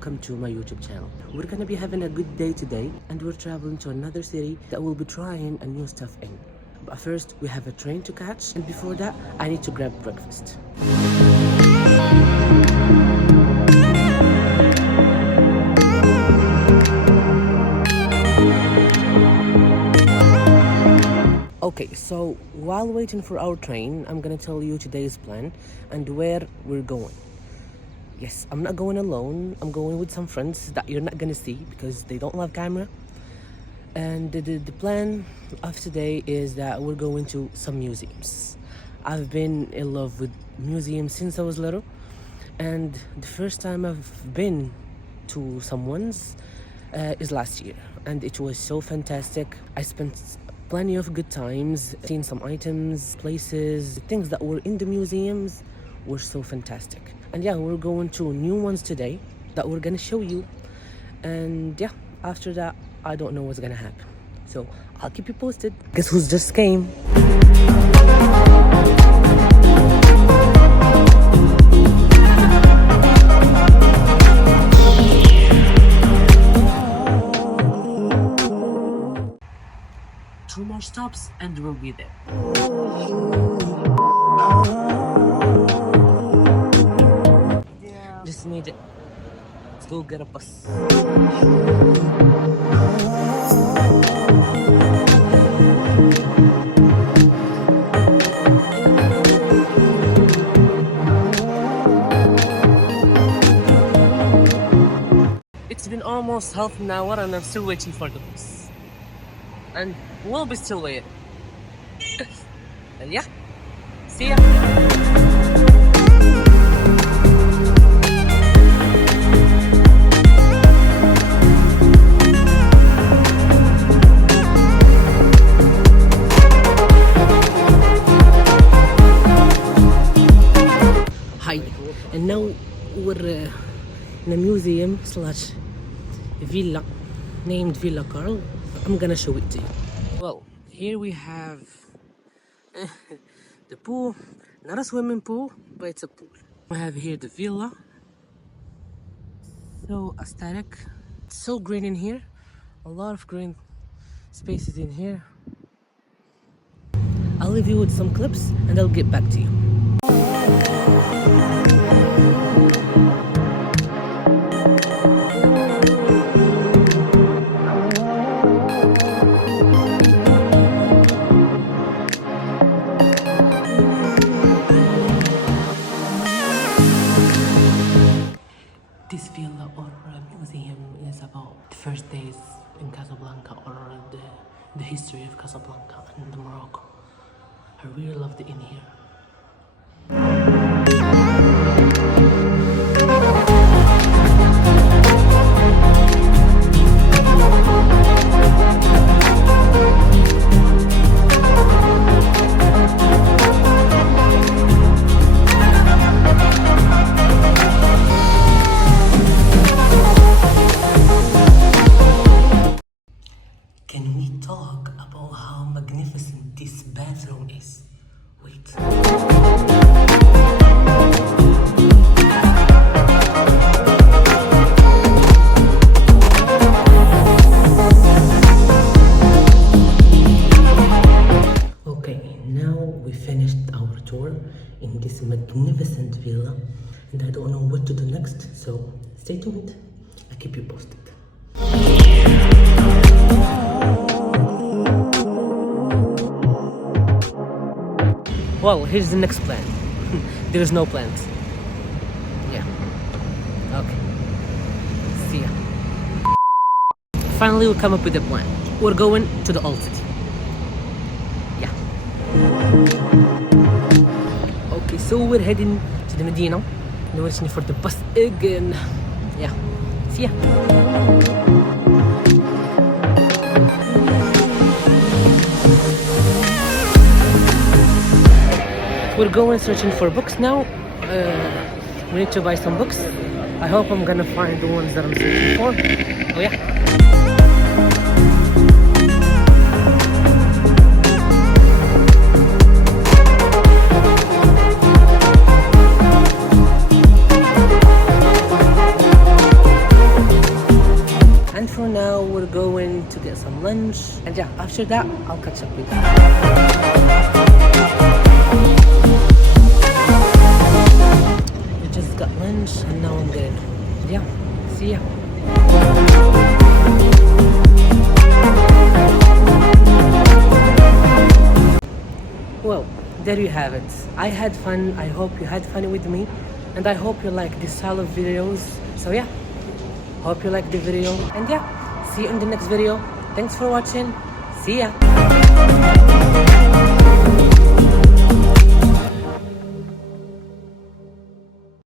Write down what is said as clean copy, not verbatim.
welcome to my YouTube channel. We're gonna be having a good day today and we're traveling to another city that we'll be trying a new stuff in. But first, we have a train to catch, and before that, I need to grab breakfast. Okay, so while waiting for our train, I'm gonna tell you today's plan and where we're going. Yes, I'm not going alone. I'm going with some friends that you're not gonna see because they don't love camera. And the plan of today is that we're going to some museums. I've been in love with museums since I was little, and the first time I've been to someone's is last year, and it was so fantastic. I spent plenty of good times, seen some items, places, things that were in the museums were so fantastic. And yeah, we're going to new ones today that we're gonna show you. And yeah, after that, I don't know what's gonna happen. So I'll keep you posted. Guess who's just came? Two more stops and we'll be there. Yeah. Just need it. Let's go get a bus. It's been almost half an hour and I'm still waiting for the bus. And we'll be still waiting. And yeah, see ya. Hi, and now we're in a museum slash villa named Villa Carl. I'm gonna show it to you. Well, here we have the pool, not a swimming pool, but it's a pool. We have here the villa. So aesthetic. It's so green in here. A lot of green spaces in here. I'll leave you with some clips and I'll get back to you. This villa or museum is about the first days in Casablanca, or the history of Casablanca and Morocco. I really loved it in here. Can we talk about how magnificent this bathroom is? Wait. Okay, now we finished our tour in this magnificent villa, and I don't know what to do next, so stay tuned. I'll keep you posted. Well, here's the next plan. There's no plans. Yeah. Okay. See ya. Finally, we come up with a plan. We're going to the old city. Yeah. Okay, so we're heading to the Medina. We're waiting for the bus again. Yeah. See ya. We're going searching for books now. We need to buy some books. I hope I'm gonna find the ones that I'm searching for. Oh yeah. after that, I'll catch up with you. We just got lunch and now I'm getting home. Yeah, see ya. Well, there you have it. I had fun. I hope you had fun with me. And I hope you like this style of videos. So yeah, hope you like the video. And yeah, see you in the next video. Thanks for watching. See ya.